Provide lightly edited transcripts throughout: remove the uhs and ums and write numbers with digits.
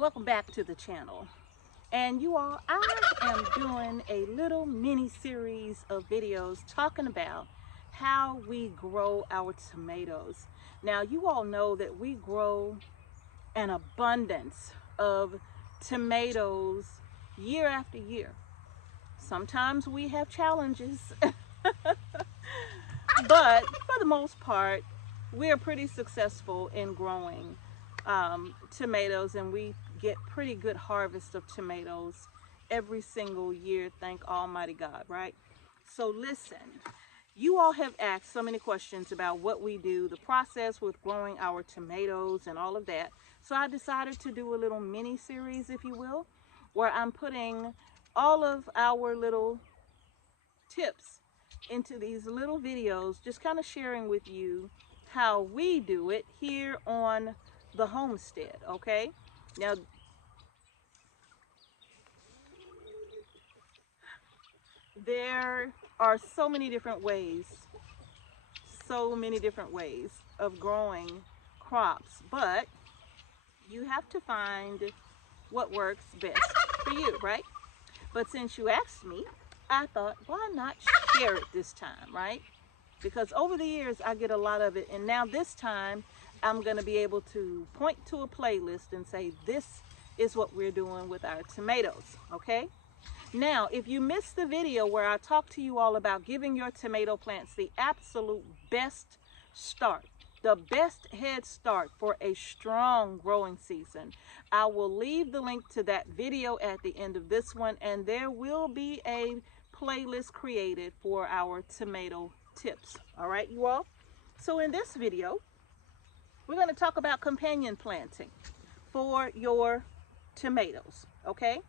Welcome back to the channel. And you all, I am doing a little mini series of videos talking about how we grow our tomatoes. Now, you all know that we grow an abundance of tomatoes year after year. Sometimes we have challenges, but for the most part, we're pretty successful in growing tomatoes, and we get pretty good harvest of tomatoes every single year, thank Almighty God, right? So listen, you all have asked so many questions about what we do, the process with growing our tomatoes and all of that. So I decided to do a little mini series, if you will, where I'm putting all of our little tips into these little videos, just kind of sharing with you how we do it here on the homestead. Okay, now there are so many different ways of growing crops, but you have to find what works best for you, right? But since you asked me, I thought, why not share it this time, right? Because over the years I get a lot of it, and now this time I'm going to be able to point to a playlist and say, this is what we're doing with our tomatoes. Okay, now if you missed the video where I talked to you all about giving your tomato plants the absolute best start, the best head start for a strong growing season, I will leave the link to that video at the end of this one, and there will be a playlist created for our tomato tips. All right, you all? So in this video, we're going to talk about companion planting for your tomatoes. Okay,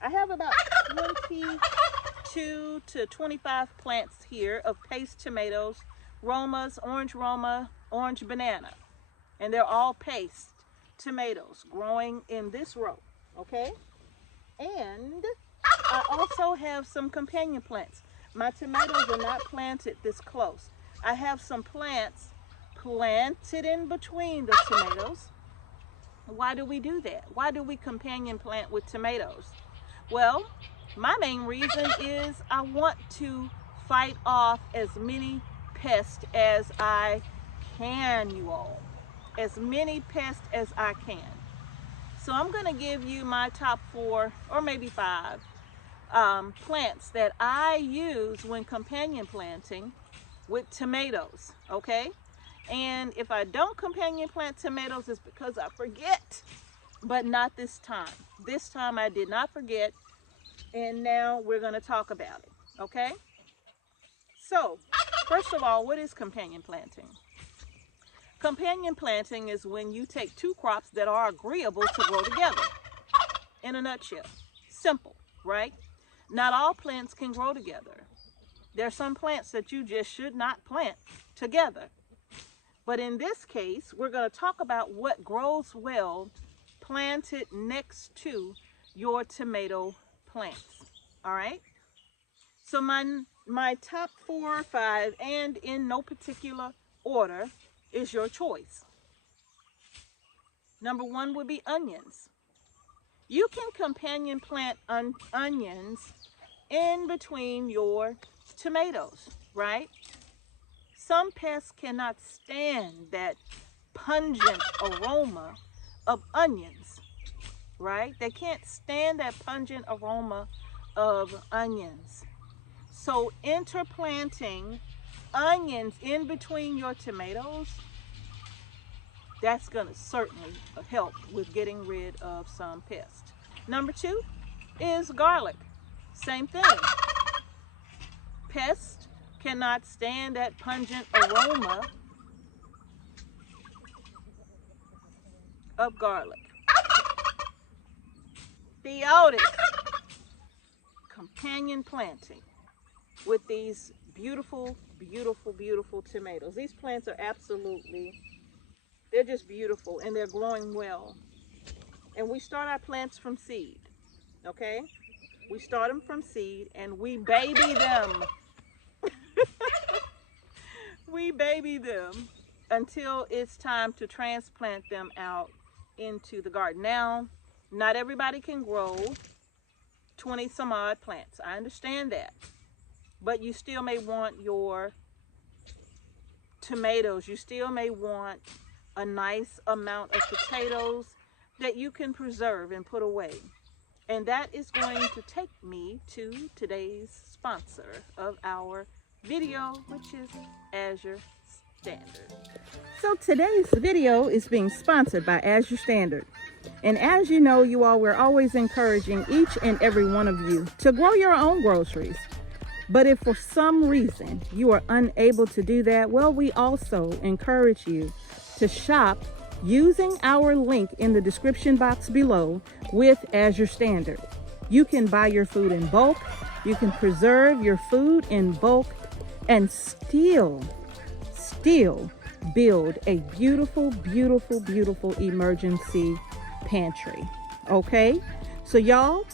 I have about 22 to 25 plants here of paste tomatoes, Romas, orange Roma, orange banana, and they're all paste tomatoes growing in this row. Okay, and I also have some companion plants. My tomatoes are not planted this close. I have some plants planted in between the tomatoes. Why do we do that? Why do we companion plant with tomatoes? Well, my main reason is I want to fight off as many pests as I can, you all. As many pests as I can. So I'm going to give you my top 4 or maybe 5 plants that I use when companion planting with tomatoes. Okay, and if I don't companion plant tomatoes, it's because I forget, but not this time. This time I did not forget, and now we're going to talk about it. Okay, so first of all, what is companion planting? Companion planting is when you take 2 crops that are agreeable to grow together. In a nutshell, simple, right? Not all plants can grow together. There are some plants that you just should not plant together. But in this case, we're going to talk about what grows well planted next to your tomato plants. All right? So my top 4 or 5, and in no particular order, is your choice. Number 1 would be onions. You can companion plant onions in between your tomatoes, right? Some pests cannot stand that pungent aroma of onions, right? They can't stand that pungent aroma of onions. So interplanting onions in between your tomatoes, that's going to certainly help with getting rid of some pests. Number 2 is garlic. Same thing. Pests cannot stand that pungent aroma of garlic. The oldest companion planting with these beautiful, beautiful, beautiful tomatoes. These plants are absolutely, they're just beautiful, and they're growing well. And we start our plants from seed, okay? We start them from seed and we baby them. We baby them until it's time to transplant them out into the garden. Now, Not everybody can grow 20 some odd plants. I understand that. But you still may want your tomatoes. You still may want a nice amount of potatoes that you can preserve and put away. And that is going to take me to today's sponsor of our video, which is Azure Standard. So today's video is being sponsored by Azure Standard. And as you know, you all, we're always encouraging each and every one of you to grow your own groceries. But if for some reason you are unable to do that, well, we also encourage you to shop using our link in the description box below with Azure Standard. You can buy your food in bulk, you can preserve your food in bulk, and still build a beautiful, beautiful, beautiful emergency pantry. Okay? So y'all,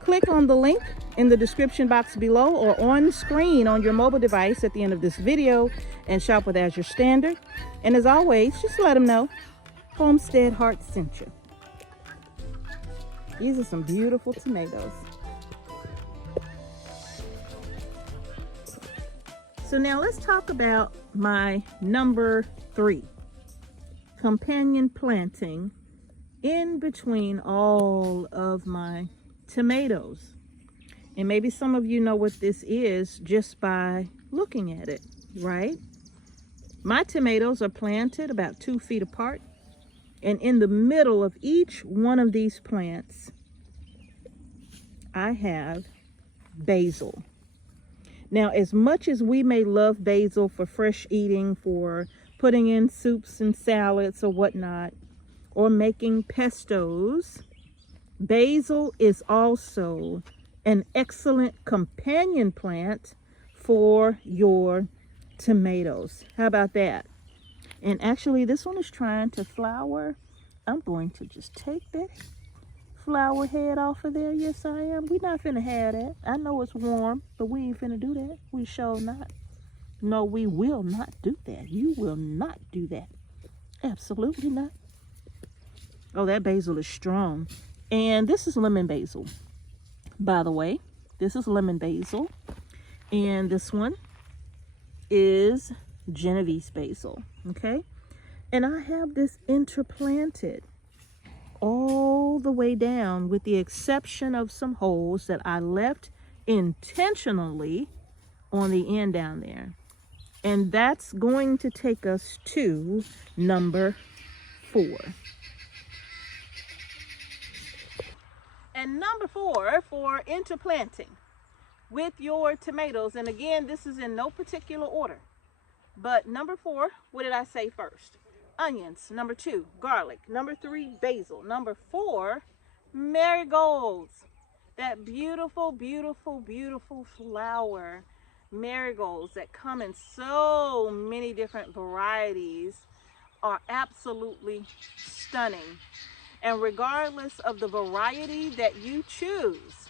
click on the link in the description box below or on screen on your mobile device at the end of this video and shop with Azure Standard. And as always, just let them know Homestead Heart sent you. These are some beautiful tomatoes. So now let's talk about my number 3, companion planting in between all of my tomatoes. And maybe some of you know what this is just by looking at it, right? My tomatoes are planted about 2 feet apart. And in the middle of each one of these plants, I have basil. Now, as much as we may love basil for fresh eating, for putting in soups and salads or whatnot, or making pestos, basil is also an excellent companion plant for your tomatoes. How about that? And actually, this one is trying to flower. I'm going to just take that flower head off of there. Yes, I am. We're not finna have that. I know it's warm, but we ain't finna do that. We sure not. No, we will not do that. You will not do that. Absolutely not. Oh, that basil is strong. And this is lemon basil, by the way. This is lemon basil. And this one is Genovese basil. Okay? And I have this interplanted all the way down, with the exception of some holes that I left intentionally on the end down there. And that's going to take us to number 4. And number 4 for interplanting with your tomatoes, and again, this is in no particular order, but number 4, what did I say first? Onions. Number 2, garlic. Number 3, basil. Number 4, marigolds. That beautiful, beautiful, beautiful flower marigolds that come in so many different varieties are absolutely stunning. And regardless of the variety that you choose,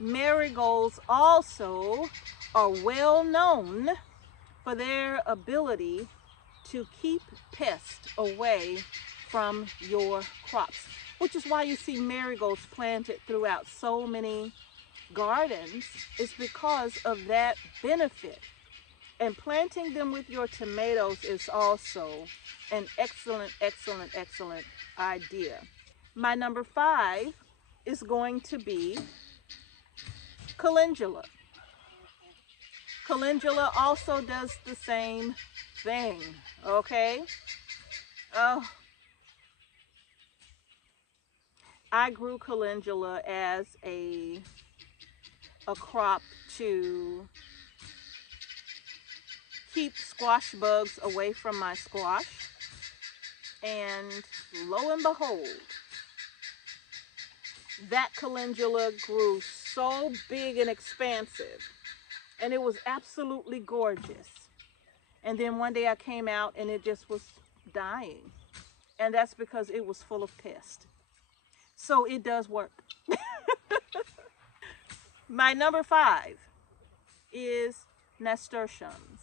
marigolds also are well known for their ability to keep pests away from your crops, which is why you see marigolds planted throughout so many gardens. It's because of that benefit. And planting them with your tomatoes is also an excellent, excellent, excellent idea. My number 5 is going to be calendula. Calendula also does the same thing, okay? Oh, I grew calendula as a crop to keep squash bugs away from my squash. And lo and behold, that calendula grew so big and expansive, and it was absolutely gorgeous. And then one day I came out and it just was dying, and that's because it was full of pests. So it does work. My number 5 is nasturtiums.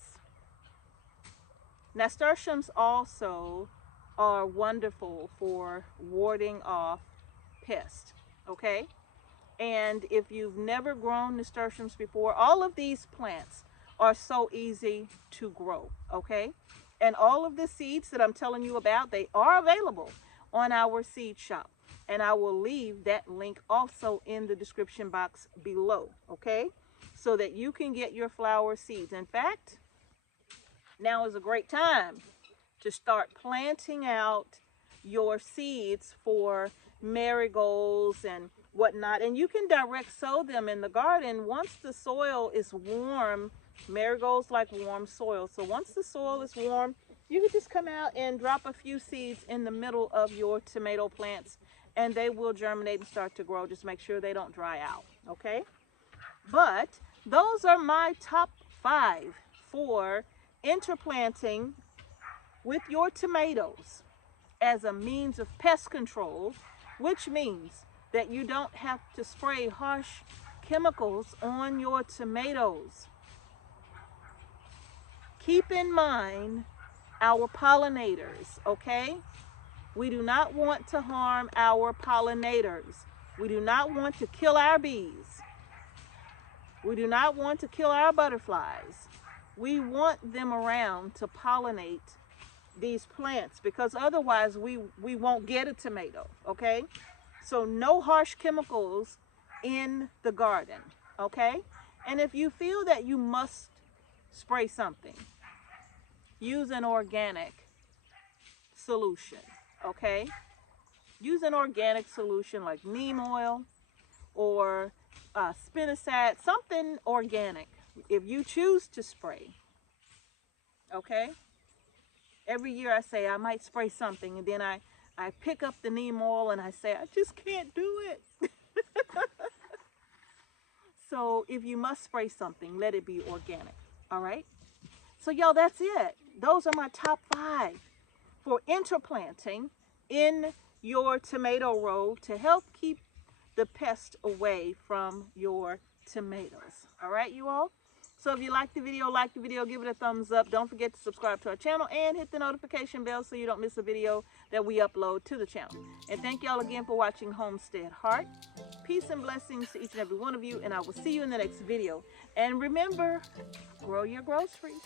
Nasturtiums also are wonderful for warding off pests. okay? And if you've never grown nasturtiums before, all of these plants are so easy to grow, okay? And all of the seeds that I'm telling you about, they are available on our seed shop. And I will leave that link also in the description box below, okay? So that you can get your flower seeds. In fact, now is a great time to start planting out your seeds for marigolds and whatnot. And you can direct sow them in the garden once the soil is warm. Marigolds like warm soil. So once the soil is warm, you can just come out and drop a few seeds in the middle of your tomato plants, and they will germinate and start to grow. Just make sure they don't dry out, okay? But those are my top 5 for interplanting with your tomatoes as a means of pest control, which means that you don't have to spray harsh chemicals on your tomatoes. Keep in mind our pollinators, okay? We do not want to harm our pollinators. We do not want to kill our bees. We do not want to kill our butterflies. We want them around to pollinate these plants, because otherwise we won't get a tomato, okay? So no harsh chemicals in the garden, okay? And if you feel that you must spray something, use an organic solution, okay? Use an organic solution like neem oil or spinosad, something organic, if you choose to spray, okay? Every year I say I might spray something, and then I pick up the neem oil and I say I just can't do it. So if you must spray something, let it be organic, all right? So y'all, that's it. Those are my top 5 for interplanting in your tomato row to help keep the pest away from your tomatoes. All right, you all? So if you like the video, give it a thumbs up. Don't forget to subscribe to our channel and hit the notification bell so you don't miss a video that we upload to the channel. And thank y'all again for watching Homestead Heart. Peace and blessings to each and every one of you, and I will see you in the next video. And remember, grow your groceries.